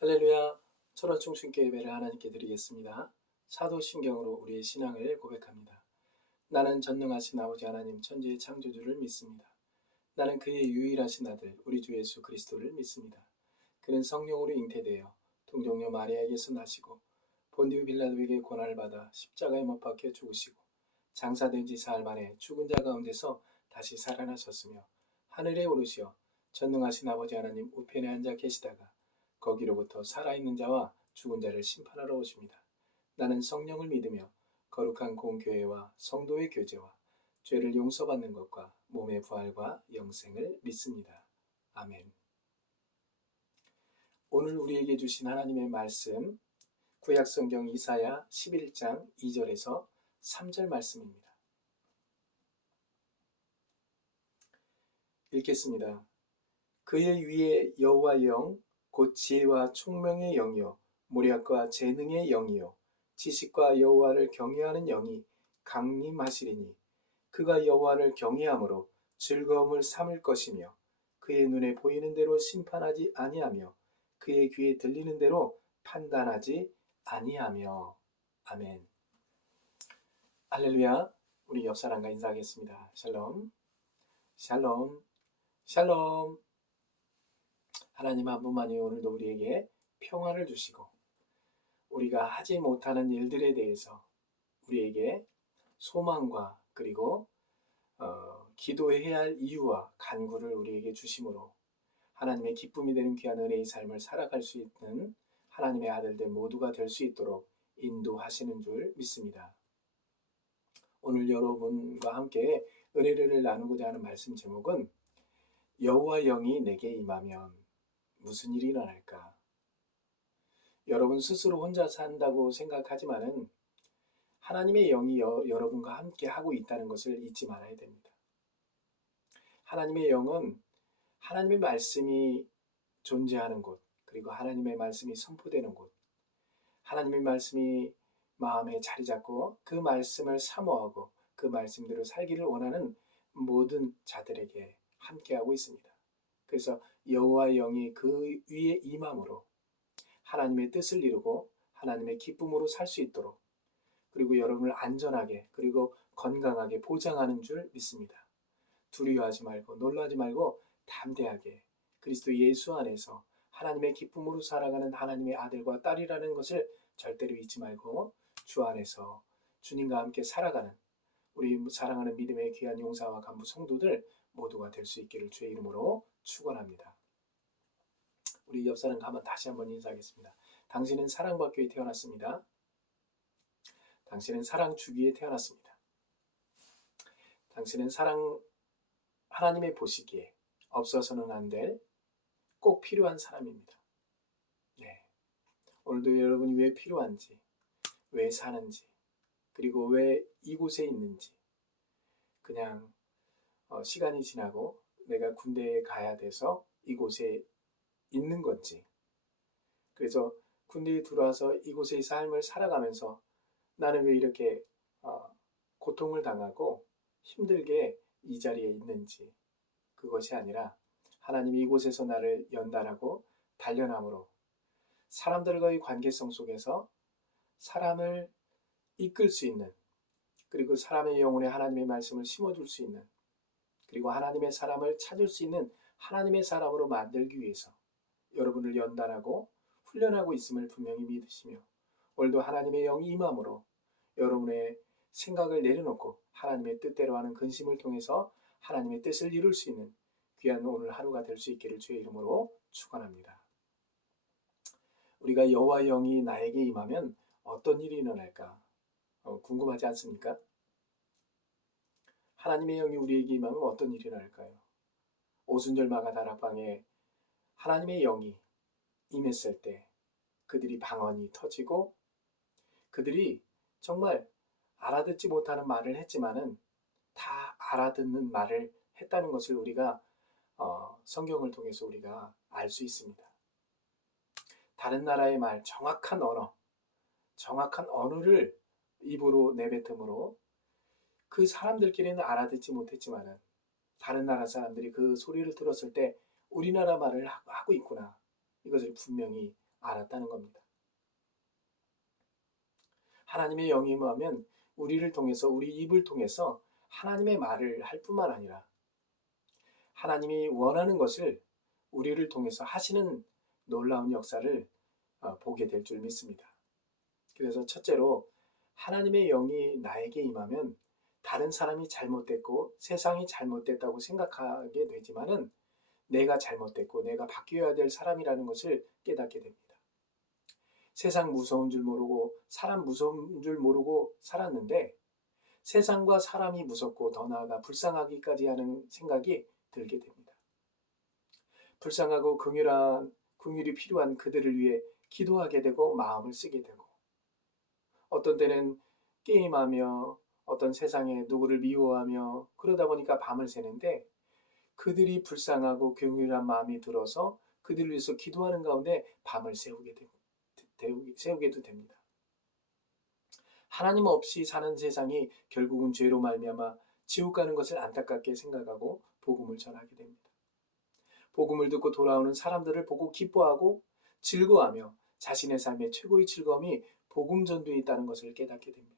할렐루야. 천원총신께 예배를 하나님께 드리겠습니다. 사도신경으로 우리의 신앙을 고백합니다. 나는 전능하신 아버지 하나님 천지의 창조주를 믿습니다. 나는 그의 유일하신 아들 우리 주 예수 그리스도를 믿습니다. 그는 성령으로 잉태되어 동정녀 마리아에게서 나시고 본디오 빌라도에게 고난을 받아 십자가에 못 박혀 죽으시고 장사된 지 사흘 만에 죽은 자 가운데서 다시 살아나셨으며 하늘에 오르시어 전능하신 아버지 하나님 우편에 앉아 계시다가 거기로부터 살아있는 자와 죽은 자를 심판하러 오십니다. 나는 성령을 믿으며 거룩한 공교회와 성도의 교제와 죄를 용서받는 것과 몸의 부활과 영생을 믿습니다. 아멘. 오늘 우리에게 주신 하나님의 말씀 구약성경 이사야 11장 2절에서 3절 말씀입니다. 읽겠습니다. 그의 위에 여호와의 영 곧 지혜와 총명의 영이요 모략과 재능의 영이요 지식과 여호와를 경외하는 영이 강림하시리니 그가 여호와를 경외함으로 즐거움을 삼을 것이며 그의 눈에 보이는 대로 심판하지 아니하며 그의 귀에 들리는 대로 판단하지 아니하며. 아멘. 할렐루야. 우리 옆 사람과 인사하겠습니다. 샬롬 샬롬 샬롬. 하나님 한 분만이 오늘도 우리에게 평화를 주시고 우리가 하지 못하는 일들에 대해서 우리에게 소망과 그리고 기도해야 할 이유와 간구를 우리에게 주심으로 하나님의 기쁨이 되는 귀한 은혜의 삶을 살아갈 수 있는 하나님의 아들들 모두가 될 수 있도록 인도하시는 줄 믿습니다. 오늘 여러분과 함께 은혜를 나누고자 하는 말씀 제목은 여호와 영이 내게 임하면 무슨 일이 일어날까? 여러분 스스로 혼자 산다고 생각하지만은 하나님의 영이 여러분과 함께 하고 있다는 것을 잊지 말아야 됩니다. 하나님의 영은 하나님의 말씀이 존재하는 곳, 그리고 하나님의 말씀이 선포되는 곳, 하나님의 말씀이 마음에 자리 잡고 그 말씀을 사모하고 그 말씀대로 살기를 원하는 모든 자들에게 함께하고 있습니다. 그래서 여호와의 영이 그 위에 임함으로 하나님의 뜻을 이루고 하나님의 기쁨으로 살 수 있도록 그리고 여러분을 안전하게 그리고 건강하게 보장하는 줄 믿습니다. 두려워하지 말고 놀라지 말고 담대하게 그리스도 예수 안에서 하나님의 기쁨으로 살아가는 하나님의 아들과 딸이라는 것을 절대로 잊지 말고 주 안에서 주님과 함께 살아가는 우리 사랑하는 믿음의 귀한 용사와 간부 성도들 모두가 될 수 있기를 주의 이름으로 축원합니다. 우리 옆 사람과 다시 한번 인사하겠습니다. 당신은 사랑받기 위해 태어났습니다. 당신은 사랑 주기 위해 태어났습니다. 당신은 하나님의 보시기에 없어서는 안 될 꼭 필요한 사람입니다. 네. 오늘도 여러분이 왜 필요한지, 왜 사는지, 그리고 왜 이곳에 있는지, 그냥 시간이 지나고 내가 군대에 가야 돼서 이곳에 있는 건지, 그래서 군대에 들어와서 이곳의 삶을 살아가면서 나는 왜 이렇게 고통을 당하고 힘들게 이 자리에 있는지, 그것이 아니라 하나님이 이곳에서 나를 연단하고 단련함으로 사람들과의 관계성 속에서 사람을 이끌 수 있는, 그리고 사람의 영혼에 하나님의 말씀을 심어줄 수 있는, 그리고 하나님의 사람을 찾을 수 있는 하나님의 사람으로 만들기 위해서 여러분을 연단하고 훈련하고 있음을 분명히 믿으시며 오늘도 하나님의 영이 임함으로 여러분의 생각을 내려놓고 하나님의 뜻대로 하는 근심을 통해서 하나님의 뜻을 이룰 수 있는 귀한 오늘 하루가 될 수 있기를 주의 이름으로 축원합니다. 우리가 여호와의 영이 나에게 임하면 어떤 일이 일어날까? 궁금하지 않습니까? 하나님의 영이 우리에게 임하면 어떤 일이 일어날까요? 오순절 마가다락방에 하나님의 영이 임했을 때 그들이 방언이 터지고 그들이 정말 알아듣지 못하는 말을 했지만은 다 알아듣는 말을 했다는 것을 우리가 성경을 통해서 우리가 알 수 있습니다. 다른 나라의 말, 정확한 언어를 입으로 내뱉음으로 그 사람들끼리는 알아듣지 못했지만은 다른 나라 사람들이 그 소리를 들었을 때 우리나라 말을 하고 있구나, 이것을 분명히 알았다는 겁니다. 하나님의 영이 임하면 우리를 통해서, 우리 입을 통해서 하나님의 말을 할 뿐만 아니라 하나님이 원하는 것을 우리를 통해서 하시는 놀라운 역사를 보게 될 줄 믿습니다. 그래서 첫째로 하나님의 영이 나에게 임하면 다른 사람이 잘못됐고 세상이 잘못됐다고 생각하게 되지만은 내가 잘못됐고 내가 바뀌어야 될 사람이라는 것을 깨닫게 됩니다. 세상 무서운 줄 모르고 사람 무서운 줄 모르고 살았는데 세상과 사람이 무섭고 더 나아가 불쌍하기까지 하는 생각이 들게 됩니다. 불쌍하고 긍휼이 필요한 그들을 위해 기도하게 되고 마음을 쓰게 되고 어떤 때는 게임하며 어떤 세상에 누구를 미워하며 그러다 보니까 밤을 새는데 그들이 불쌍하고 긍휼한 마음이 들어서 그들을 위해서 기도하는 가운데 밤을 세우게도 됩니다. 하나님 없이 사는 세상이 결국은 죄로 말미암아 지옥 가는 것을 안타깝게 생각하고 복음을 전하게 됩니다. 복음을 듣고 돌아오는 사람들을 보고 기뻐하고 즐거워하며 자신의 삶의 최고의 즐거움이 복음 전도에 있다는 것을 깨닫게 됩니다.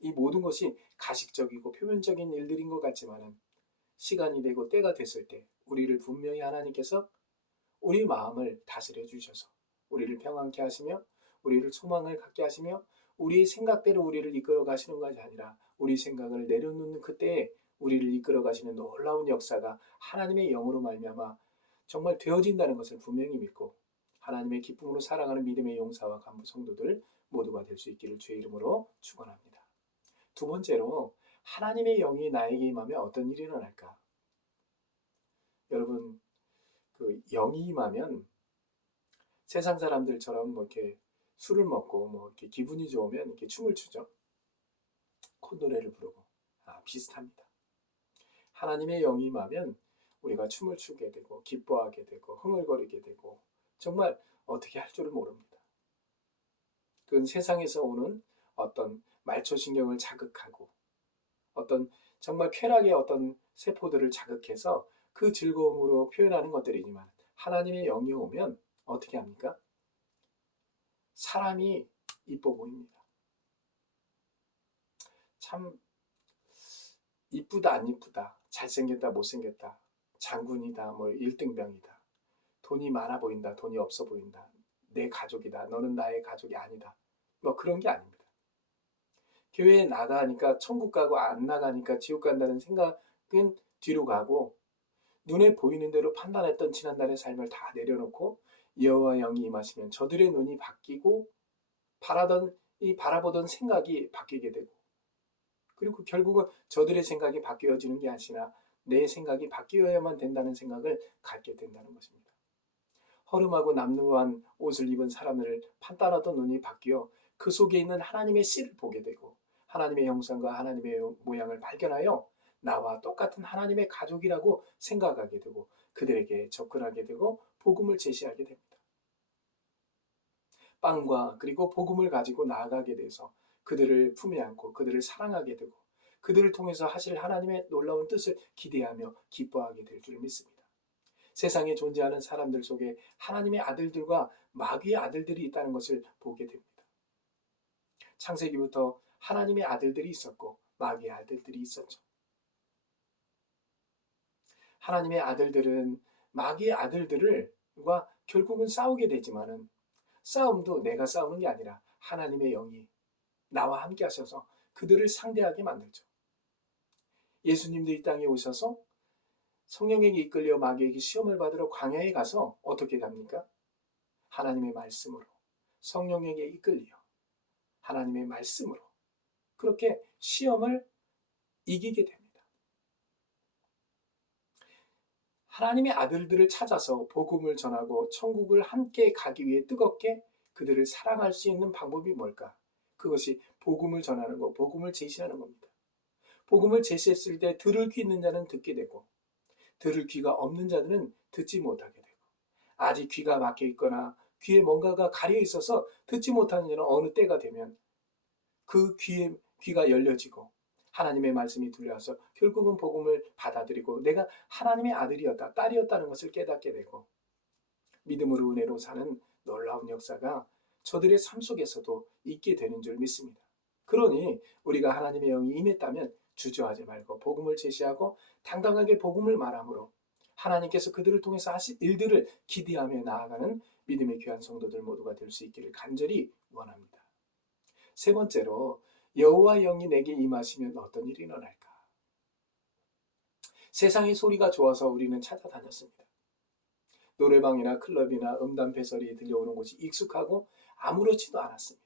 이 모든 것이 가식적이고 표면적인 일들인 것 같지만은 시간이 되고 때가 됐을 때 우리를 분명히 하나님께서 우리 마음을 다스려 주셔서 우리를 평안케 하시며 우리를 소망을 갖게 하시며 우리의 생각대로 우리를 이끌어 가시는 것이 아니라 우리 생각을 내려놓는 그때에 우리를 이끌어 가시는 놀라운 역사가 하나님의 영으로 말미암아 정말 되어진다는 것을 분명히 믿고 하나님의 기쁨으로 살아가는 믿음의 용사와 간부 성도들 모두가 될 수 있기를 주의 이름으로 축원합니다. 두 번째로 하나님의 영이 나에게 임하면 어떤 일이 일어날까? 여러분, 그 영이 임하면 세상 사람들처럼 뭐 이렇게 술을 먹고 뭐 이렇게 기분이 좋으면 이렇게 춤을 추죠. 콧노래를 부르고 비슷합니다. 하나님의 영이 임하면 우리가 춤을 추게 되고 기뻐하게 되고 흥얼거리게 되고 정말 어떻게 할 줄을 모릅니다. 그건 세상에서 오는 어떤 말초신경을 자극하고 어떤 정말 쾌락의 어떤 세포들을 자극해서 그 즐거움으로 표현하는 것들이지만 하나님의 영이 오면 어떻게 합니까? 사람이 이뻐 보입니다. 참 이쁘다 안 이쁘다 잘생겼다 못생겼다 장군이다 뭐 1등병이다 돈이 많아 보인다 돈이 없어 보인다 내 가족이다 너는 나의 가족이 아니다 뭐 그런 게 아닙니다. 교회에 나가니까 천국 가고 안 나가니까 지옥 간다는 생각은 뒤로 가고 눈에 보이는 대로 판단했던 지난날의 삶을 다 내려놓고 여호와 영이 임하시면 저들의 눈이 바뀌고 바라보던 생각이 바뀌게 되고 그리고 결국은 저들의 생각이 바뀌어지는 게 아니라 내 생각이 바뀌어야만 된다는 생각을 갖게 된다는 것입니다. 허름하고 남루한 옷을 입은 사람들을 판단하던 눈이 바뀌어 그 속에 있는 하나님의 씨를 보게 되고 하나님의 형상과 하나님의 모양을 발견하여 나와 똑같은 하나님의 가족이라고 생각하게 되고 그들에게 접근하게 되고 복음을 제시하게 됩니다. 빵과 그리고 복음을 가지고 나아가게 돼서 그들을 품에 안고 그들을 사랑하게 되고 그들을 통해서 하실 하나님의 놀라운 뜻을 기대하며 기뻐하게 될 줄 믿습니다. 세상에 존재하는 사람들 속에 하나님의 아들들과 마귀의 아들들이 있다는 것을 보게 됩니다. 창세기부터 하나님의 아들들이 있었고 마귀의 아들들이 있었죠. 하나님의 아들들은 마귀의 아들들과 결국은 싸우게 되지만은 싸움도 내가 싸우는 게 아니라 하나님의 영이 나와 함께 하셔서 그들을 상대하게 만들죠. 예수님도 이 땅에 오셔서 성령에게 이끌려 마귀에게 시험을 받으러 광야에 가서 어떻게 갑니까? 하나님의 말씀으로 성령에게 이끌려 하나님의 말씀으로 그렇게 시험을 이기게 됩니다. 하나님의 아들들을 찾아서 복음을 전하고 천국을 함께 가기 위해 뜨겁게 그들을 사랑할 수 있는 방법이 뭘까? 그것이 복음을 전하는 것, 복음을 제시하는 겁니다. 복음을 제시했을 때 들을 귀 있는 자는 듣게 되고 들을 귀가 없는 자들은 듣지 못하게 되고 아직 귀가 막혀 있거나 귀에 뭔가가 가려 있어서 듣지 못하는 자는 어느 때가 되면 그 귀가 열려지고 하나님의 말씀이 들려와서 결국은 복음을 받아들이고 내가 하나님의 아들이었다, 딸이었다는 것을 깨닫게 되고 믿음으로 은혜로 사는 놀라운 역사가 저들의 삶 속에서도 있게 되는 줄 믿습니다. 그러니 우리가 하나님의 영이 임했다면 주저하지 말고 복음을 제시하고 당당하게 복음을 말함으로 하나님께서 그들을 통해서 하실 일들을 기대하며 나아가는 믿음의 귀한 성도들 모두가 될 수 있기를 간절히 원합니다. 세 번째로 여호와 영이 내게 임하시면 어떤 일이 일어날까? 세상의 소리가 좋아서 우리는 찾아다녔습니다. 노래방이나 클럽이나 음담 배설이 들려오는 곳이 익숙하고 아무렇지도 않았습니다.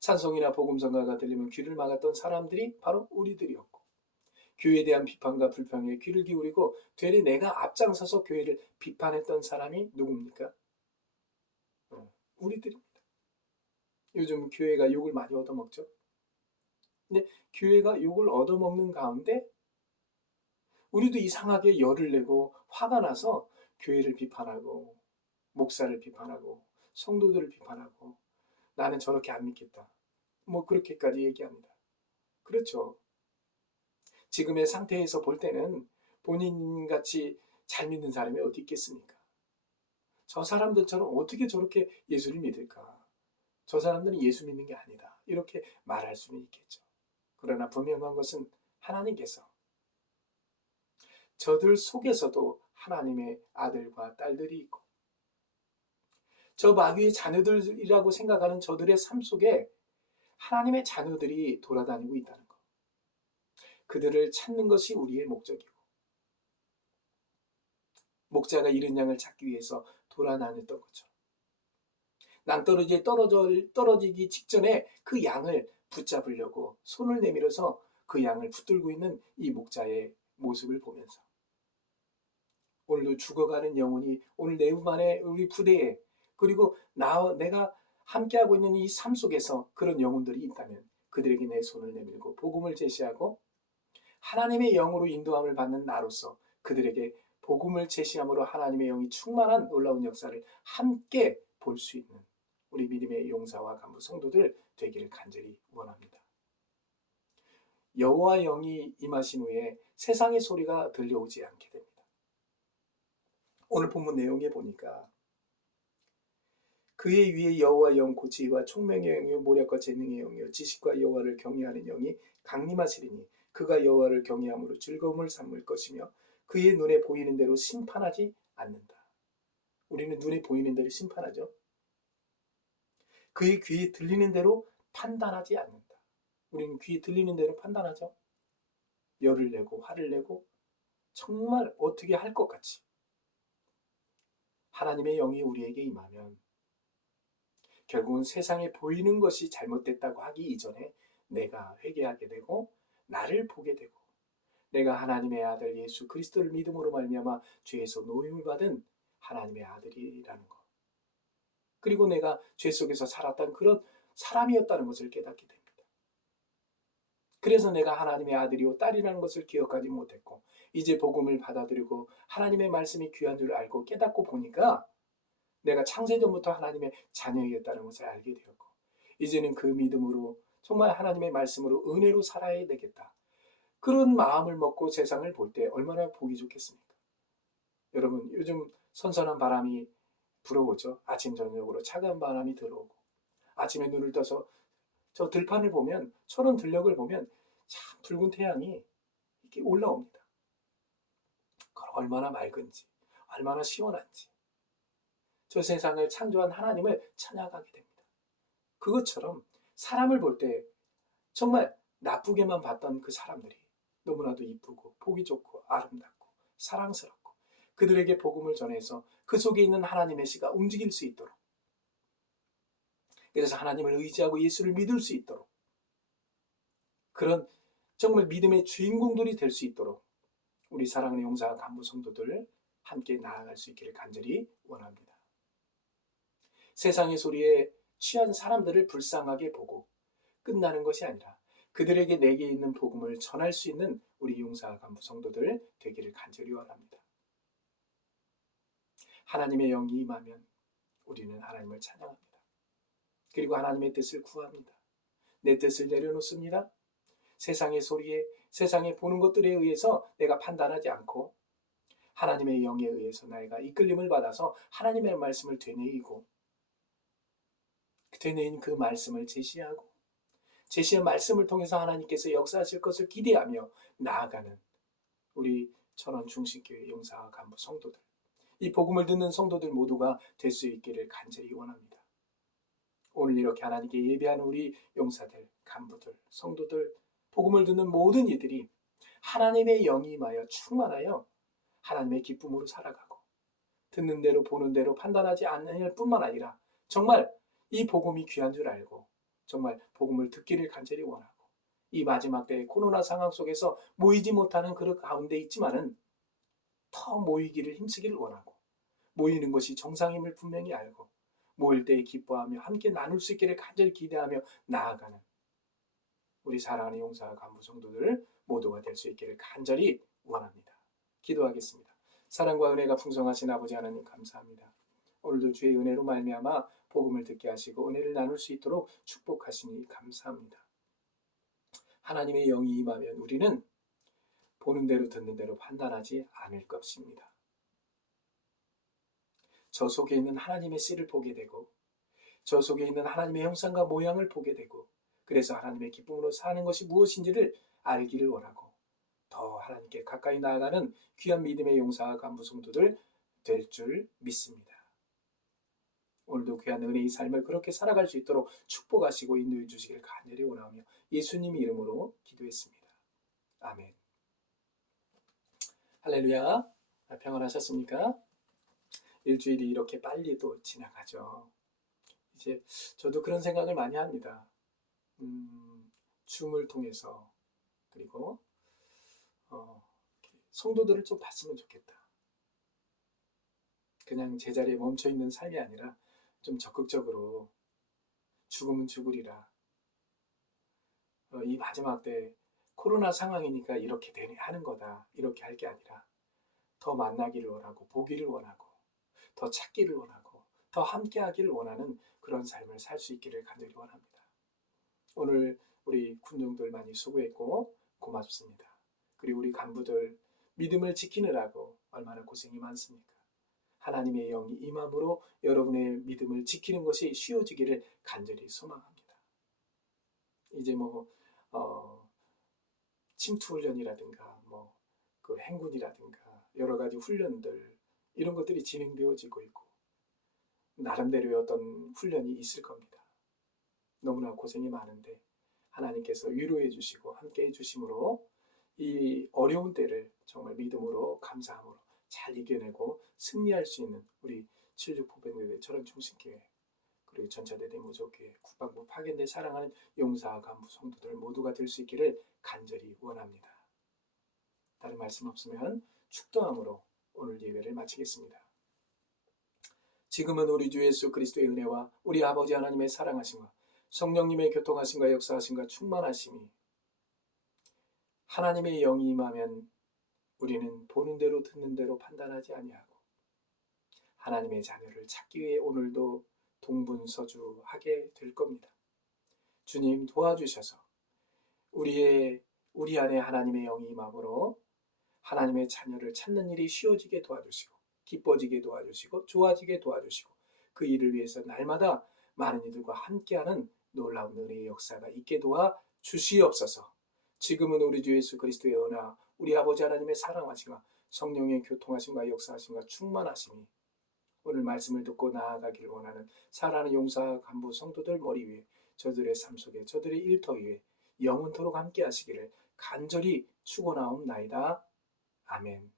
찬송이나 복음성가가 들리면 귀를 막았던 사람들이 바로 우리들이었고, 교회에 대한 비판과 불평에 귀를 기울이고 되레 내가 앞장서서 교회를 비판했던 사람이 누굽니까? 우리들입니다. 요즘 교회가 욕을 많이 얻어먹죠. 근데 교회가 욕을 얻어먹는 가운데 우리도 이상하게 열을 내고 화가 나서 교회를 비판하고 목사를 비판하고 성도들을 비판하고 나는 저렇게 안 믿겠다. 뭐 그렇게까지 얘기합니다. 그렇죠. 지금의 상태에서 볼 때는 본인같이 잘 믿는 사람이 어디 있겠습니까? 저 사람들처럼 어떻게 저렇게 예수를 믿을까? 저 사람들은 예수 믿는 게 아니다. 이렇게 말할 수는 있겠죠. 그러나 분명한 것은 하나님께서 저들 속에서도 하나님의 아들과 딸들이 있고 저 마귀의 자녀들이라고 생각하는 저들의 삶 속에 하나님의 자녀들이 돌아다니고 있다는 것. 그들을 찾는 것이 우리의 목적이고 목자가 잃은 양을 찾기 위해서 돌아다녔던 것처럼 낭떠러지에 떨어지기 직전에 그 양을 붙잡으려고 손을 내밀어서 그 양을 붙들고 있는 이 목자의 모습을 보면서 오늘도 죽어가는 영혼이 오늘 내 안에 우리 부대에 그리고 내가 함께하고 있는 이 삶 속에서 그런 영혼들이 있다면 그들에게 내 손을 내밀고 복음을 제시하고 하나님의 영으로 인도함을 받는 나로서 그들에게 복음을 제시함으로 하나님의 영이 충만한 놀라운 역사를 함께 볼 수 있는 우리 믿음의 용사와 간부 성도들 되기를 간절히 원합니다. 여호와 영이 임하신 후에 세상의 소리가 들려오지 않게 됩니다. 오늘 본문 내용에 보니까 그의 위에 여호와 영 곧 지혜와 총명의 영이요 모략과 재능의 영이요 지식과 여호와를 경외하는 영이 강림하시리니 그가 여호와를 경외함으로 즐거움을 삼을 것이며 그의 눈에 보이는 대로 심판하지 않는다. 우리는 눈에 보이는 대로 심판하죠. 그의 귀에 들리는 대로 판단하지 않는다. 우리는 귀에 들리는 대로 판단하죠. 열을 내고 화를 내고 정말 어떻게 할 것 같이 하나님의 영이 우리에게 임하면 결국은 세상에 보이는 것이 잘못됐다고 하기 이전에 내가 회개하게 되고 나를 보게 되고 내가 하나님의 아들 예수 그리스도를 믿음으로 말미암아 죄에서 노임을 받은 하나님의 아들이라는 것. 그리고 내가 죄 속에서 살았던 그런 사람이었다는 것을 깨닫게 됩니다. 그래서 내가 하나님의 아들이요 딸이라는 것을 기억하지 못했고 이제 복음을 받아들이고 하나님의 말씀이 귀한 줄 알고 깨닫고 보니까 내가 창세전부터 하나님의 자녀이었다는 것을 알게 되었고 이제는 그 믿음으로 정말 하나님의 말씀으로 은혜로 살아야 되겠다. 그런 마음을 먹고 세상을 볼 때 얼마나 보기 좋겠습니까? 여러분 요즘 선선한 바람이 불어오죠. 아침 저녁으로 차가운 바람이 들어오고 아침에 눈을 떠서 저 들판을 보면 철원 들녘을 보면 참 붉은 태양이 이렇게 올라옵니다. 얼마나 맑은지 얼마나 시원한지 저 세상을 창조한 하나님을 찬양하게 됩니다. 그것처럼 사람을 볼 때 정말 나쁘게만 봤던 그 사람들이 너무나도 이쁘고 보기 좋고 아름답고 사랑스럽고 그들에게 복음을 전해서 그 속에 있는 하나님의 씨가 움직일 수 있도록 그래서 하나님을 의지하고 예수를 믿을 수 있도록 그런 정말 믿음의 주인공들이 될 수 있도록 우리 사랑하는 용사와 간부 성도들 함께 나아갈 수 있기를 간절히 원합니다. 세상의 소리에 취한 사람들을 불쌍하게 보고 끝나는 것이 아니라 그들에게 내게 있는 복음을 전할 수 있는 우리 용사와 간부 성도들 되기를 간절히 원합니다. 하나님의 영이 임하면 우리는 하나님을 찬양합니다. 그리고 하나님의 뜻을 구합니다. 내 뜻을 내려놓습니다. 세상의 소리에 세상에 보는 것들에 의해서 내가 판단하지 않고 하나님의 영에 의해서 나이가 이끌림을 받아서 하나님의 말씀을 되뇌이고 되뇌인 그 말씀을 제시하고 제시한 말씀을 통해서 하나님께서 역사하실 것을 기대하며 나아가는 우리 천원 중심교회 용사 간부 성도들, 이 복음을 듣는 성도들 모두가 될 수 있기를 간절히 원합니다. 오늘 이렇게 하나님께 예배하는 우리 용사들, 간부들, 성도들, 복음을 듣는 모든 이들이 하나님의 영이 임하여 충만하여 하나님의 기쁨으로 살아가고 듣는 대로 보는 대로 판단하지 않을 뿐만 아니라 정말 이 복음이 귀한 줄 알고 정말 복음을 듣기를 간절히 원하고 이 마지막 때의 코로나 상황 속에서 모이지 못하는 그 가운데 있지만은 더 모이기를 힘쓰기를 원하고 모이는 것이 정상임을 분명히 알고 모일 때에 기뻐하며 함께 나눌 수 있기를 간절히 기대하며 나아가는 우리 사랑하는 용사 간부 성도들 모두가 될 수 있기를 간절히 원합니다. 기도하겠습니다. 사랑과 은혜가 풍성하신 아버지 하나님 감사합니다. 오늘도 주의 은혜로 말미암아 복음을 듣게 하시고 은혜를 나눌 수 있도록 축복하시니 감사합니다. 하나님의 영이 임하면 우리는 보는 대로 듣는 대로 판단하지 않을 것입니다. 저 속에 있는 하나님의 씨를 보게 되고 저 속에 있는 하나님의 형상과 모양을 보게 되고 그래서 하나님의 기쁨으로 사는 것이 무엇인지를 알기를 원하고 더 하나님께 가까이 나아가는 귀한 믿음의 용사와 간부 성도들 될 줄 믿습니다. 오늘도 귀한 은혜의 삶을 그렇게 살아갈 수 있도록 축복하시고 인도해 주시길 간절히 원하며 예수님 이름으로 기도했습니다. 아멘. 할렐루야. 평안하셨습니까? 일주일이 이렇게 빨리 또 지나가죠. 이제 저도 그런 생각을 많이 합니다. 줌을 통해서 그리고 성도들을 좀 봤으면 좋겠다. 그냥 제자리에 멈춰있는 삶이 아니라 좀 적극적으로 죽으면 죽으리라. 이 마지막 때 코로나 상황이니까 이렇게 하는 거다. 이렇게 할 게 아니라 더 만나기를 원하고 보기를 원하고 더 찾기를 원하고 더 함께하기를 원하는 그런 삶을 살 수 있기를 간절히 원합니다. 오늘 우리 군중들 많이 수고했고 고맙습니다. 그리고 우리 간부들 믿음을 지키느라고 얼마나 고생이 많습니까? 하나님의 영이 임함으로 여러분의 믿음을 지키는 것이 쉬워지기를 간절히 소망합니다. 이제 침투 훈련이라든가 그 행군이라든가 여러 가지 훈련들 이런 것들이 진행되어지고 있고 나름대로의 어떤 훈련이 있을 겁니다. 너무나 고생이 많은데 하나님께서 위로해 주시고 함께 해 주심으로 이 어려운 때를 정말 믿음으로 감사함으로 잘 이겨내고 승리할 수 있는 우리 76포병대대 철원중심교회 그리고 전차대대 무적교회 국방부 파견대 사랑하는 용사 간부 성도들 모두가 될 수 있기를 간절히 원합니다. 다른 말씀 없으면 축도함으로 오늘 예배를 마치겠습니다. 지금은 우리 주 예수 그리스도의 은혜와 우리 아버지 하나님의 사랑하심과 성령님의 교통하심과 역사하심과 충만하심이 하나님의 영이 임하면 우리는 보는 대로 듣는 대로 판단하지 아니하고 하나님의 자녀를 찾기 위해 오늘도 동분서주하게 될 겁니다. 주님 도와주셔서 우리 안에 하나님의 영이 임함으로 하나님의 자녀를 찾는 일이 쉬워지게 도와주시고 기뻐지게 도와주시고 좋아지게 도와주시고 그 일을 위해서 날마다 많은 이들과 함께하는 놀라운 은혜의 역사가 있게 도와주시옵소서. 지금은 우리 주 예수 그리스도의 은혜와 우리 아버지 하나님의 사랑하심과 성령의 교통하심과 역사하심과 충만하심이 오늘 말씀을 듣고 나아가기를 원하는 사랑하는 용사 간부 성도들 머리 위에 저들의 삶 속에 저들의 일터 위에 영원토록 함께 하시기를 간절히 축원하옵나이다. 아멘.